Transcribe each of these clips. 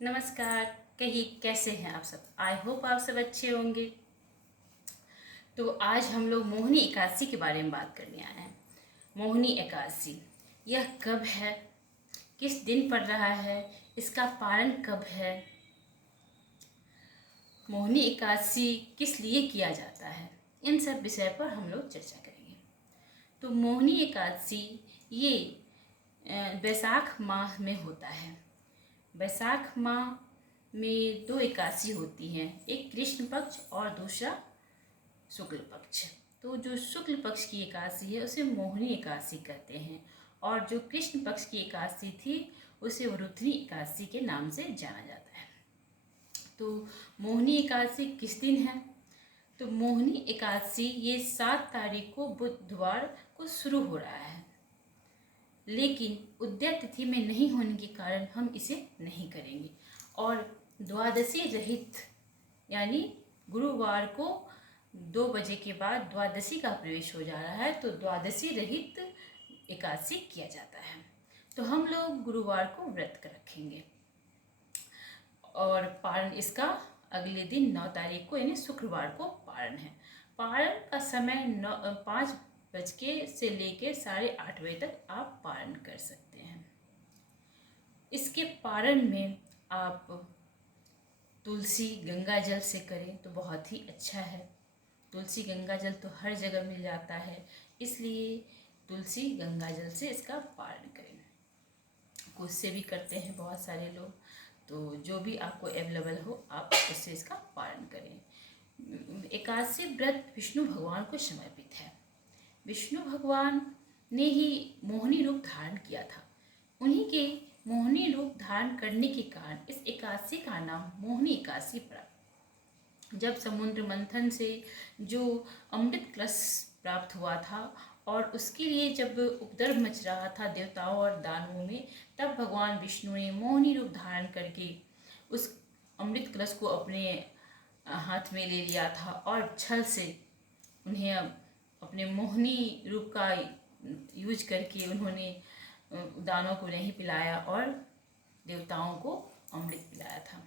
नमस्कार। कहिए कैसे हैं आप सब। आई होप आप सब अच्छे होंगे। तो आज हम लोग मोहिनी एकादशी के बारे में बात करने आए हैं। मोहिनी एकादशी यह कब है, किस दिन पड़ रहा है, इसका पारण कब है, मोहिनी एकादशी किस लिए किया जाता है, इन सब विषय पर हम लोग चर्चा करेंगे। तो मोहिनी एकादशी ये बैसाख माह में होता है। बैसाख माह में दो एकादशी होती हैं, एक कृष्ण पक्ष और दूसरा शुक्ल पक्ष। तो जो शुक्ल पक्ष की एकादशी है उसे मोहिनी एकादशी कहते हैं, और जो कृष्ण पक्ष की एकादशी थी उसे वरुथनी एकादशी के नाम से जाना जाता है। तो मोहिनी एकादशी किस दिन है? तो मोहिनी एकादशी ये 7 तारीख को बुधवार को शुरू हो रहा है, लेकिन उदय तिथि में नहीं होने के कारण हम इसे नहीं करेंगे। और द्वादशी रहित यानी गुरुवार को 2 बजे के बाद द्वादशी का प्रवेश हो जा रहा है, तो द्वादशी रहित एकादशी किया जाता है। तो हम लोग गुरुवार को व्रत कर रखेंगे और पारण इसका अगले दिन 9 तारीख को यानी शुक्रवार को पारण है। पारण का समय 5 बज के से लेकर 8:30 बजे तक आप पारण कर सकते हैं। इसके पारण में आप तुलसी गंगा जल से करें तो बहुत ही अच्छा है। तुलसी गंगा जल तो हर जगह मिल जाता है, इसलिए तुलसी गंगा जल से इसका पारण करें। कुछ से भी करते हैं बहुत सारे लोग, तो जो भी आपको अवेलेबल हो आप उससे इसका पारण करें। एकादशी व्रत विष्णु भगवान को समर्पित है। विष्णु भगवान ने ही मोहिनी रूप धारण किया था। उन्हीं के मोहिनी रूप धारण करने के कारण इस एकादशी का नाम मोहिनी एकादशी पड़ा। जब समुद्र मंथन से जो अमृत कलश प्राप्त हुआ था और उसके लिए जब उपद्रव मच रहा था देवताओं और दानवों में, तब भगवान विष्णु ने मोहिनी रूप धारण करके उस अमृत कलश को अपने हाथ में ले लिया था और छल से उन्हें अपने मोहिनी रूप का यूज करके उन्होंने दानों को नहीं पिलाया और देवताओं को अमृत पिलाया था।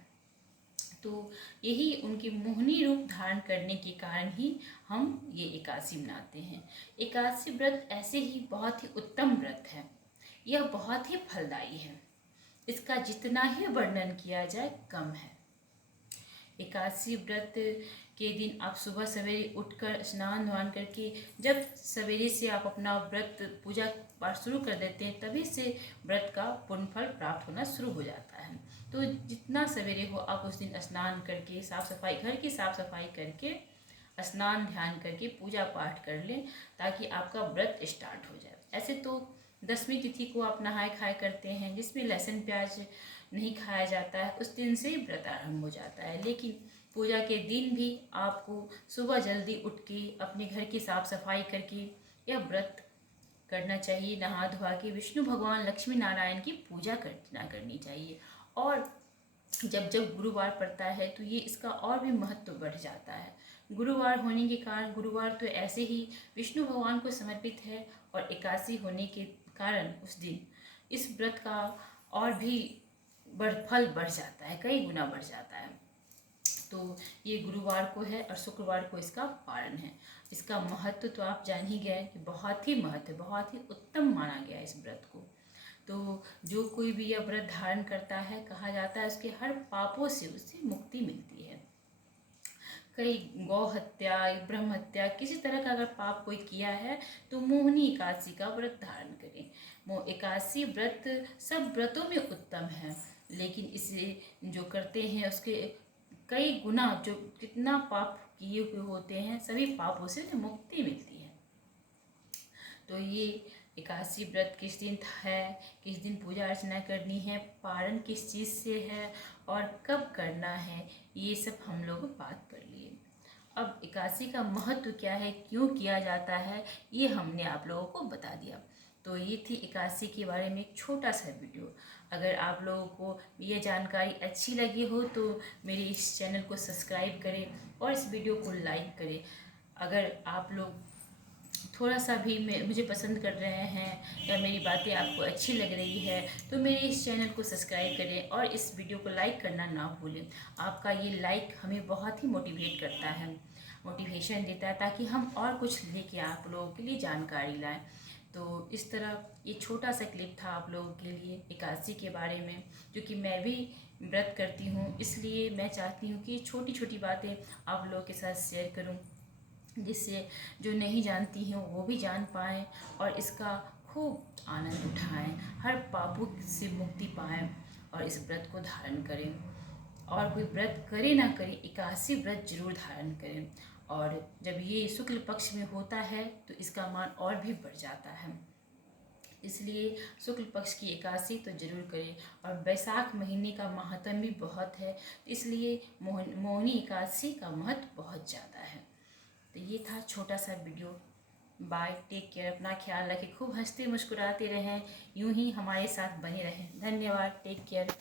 तो यही उनके मोहिनी रूप धारण करने के कारण ही हम ये एकादशी मनाते हैं। एकादशी व्रत ऐसे ही बहुत ही उत्तम व्रत है। यह बहुत ही फलदायी है। इसका जितना ही वर्णन किया जाए कम है। एकादशी व्रत के दिन आप सुबह सवेरे उठकर स्नान ध्यान करके, जब सवेरे से आप अपना व्रत पूजा पाठ शुरू कर देते हैं, तभी से व्रत का पुण्य फल प्राप्त होना शुरू हो जाता है। तो जितना सवेरे हो आप उस दिन स्नान करके साफ सफाई, घर की साफ सफाई करके, स्नान ध्यान करके पूजा पाठ कर लें, ताकि आपका व्रत स्टार्ट हो जाए। ऐसे तो 10वीं तिथि को आप नहाए खाए करते हैं, जिसमें लहसुन प्याज नहीं खाया जाता है, उस दिन से व्रत आरंभ हो जाता है। लेकिन पूजा के दिन भी आपको सुबह जल्दी उठ के अपने घर की साफ सफाई करके यह व्रत करना चाहिए। नहा धोवा के विष्णु भगवान लक्ष्मी नारायण की पूजा करनी चाहिए। और जब जब गुरुवार पड़ता है तो ये इसका और भी महत्व बढ़ जाता है। गुरुवार होने के कारण, गुरुवार तो ऐसे ही विष्णु भगवान को समर्पित है, और एकादशी होने के कारण उस दिन इस व्रत का और भी फल बढ़ जाता है, कई गुना बढ़ जाता है। तो ये गुरुवार को है और शुक्रवार को इसका पारण है। इसका महत्व तो आप जान ही गए कि बहुत ही महत्व, बहुत ही उत्तम माना गया इस व्रत को। तो जो कोई भी यह व्रत धारण करता है, कहा जाता है उसके हर पापों से उसे मुक्ति मिलती है। कई गौ हत्या, ब्रह्म हत्या, किसी तरह का अगर पाप कोई किया है तो मोहिनी एकादशी का व्रत धारण करें। एकादशी व्रत सब व्रतों में उत्तम है, लेकिन इसे जो करते हैं उसके कई गुना, जो कितना पाप किए हुए होते हैं, सभी पापों से मुक्ति मिलती है। तो ये एकादशी व्रत किस दिन है, किस दिन पूजा अर्चना करनी है, पारण किस चीज़ से है और कब करना है, ये सब हम लोग बात कर लिए। अब एकादशी का महत्व क्या है, क्यों किया जाता है, ये हमने आप लोगों को बता दिया। तो ये थी एकादशी के बारे में एक छोटा सा वीडियो। अगर आप लोगों को ये जानकारी अच्छी लगी हो तो मेरे इस चैनल को सब्सक्राइब करें और इस वीडियो को लाइक करें। अगर आप लोग थोड़ा सा भी मुझे पसंद कर रहे हैं या मेरी बातें आपको अच्छी लग रही है तो मेरे इस चैनल को सब्सक्राइब करें और इस वीडियो को लाइक करना ना भूलें। आपका ये लाइक हमें बहुत ही मोटिवेट करता है, मोटिवेशन देता है, ताकि हम और कुछ लेके आप लोगों के लिए जानकारी लाएं। तो इस तरह ये छोटा सा क्लिप था आप लोगों के लिए एकादशी के बारे में, जो कि मैं भी व्रत करती हूँ, इसलिए मैं चाहती हूँ कि छोटी छोटी बातें आप लोगों के साथ शेयर करूँ, जिससे जो नहीं जानती हैं वो भी जान पाएँ और इसका खूब आनंद उठाएं, हर पापों से मुक्ति पाएं और इस व्रत को धारण करें। और कोई व्रत करे ना करे, एकादशी व्रत जरूर धारण करें। और जब ये शुक्ल पक्ष में होता है तो इसका मान और भी बढ़ जाता है, इसलिए शुक्ल पक्ष की एकादशी तो जरूर करें। और वैशाख महीने का महात्म्य भी बहुत है, इसलिए मौनी एकादशी का महत्व बहुत ज़्यादा है। तो ये था छोटा सा वीडियो। बाय, टेक केयर, अपना ख्याल रखें, खूब हंसते मुस्कुराते रहें, यूं ही हमारे साथ बने रहें। धन्यवाद, टेक केयर।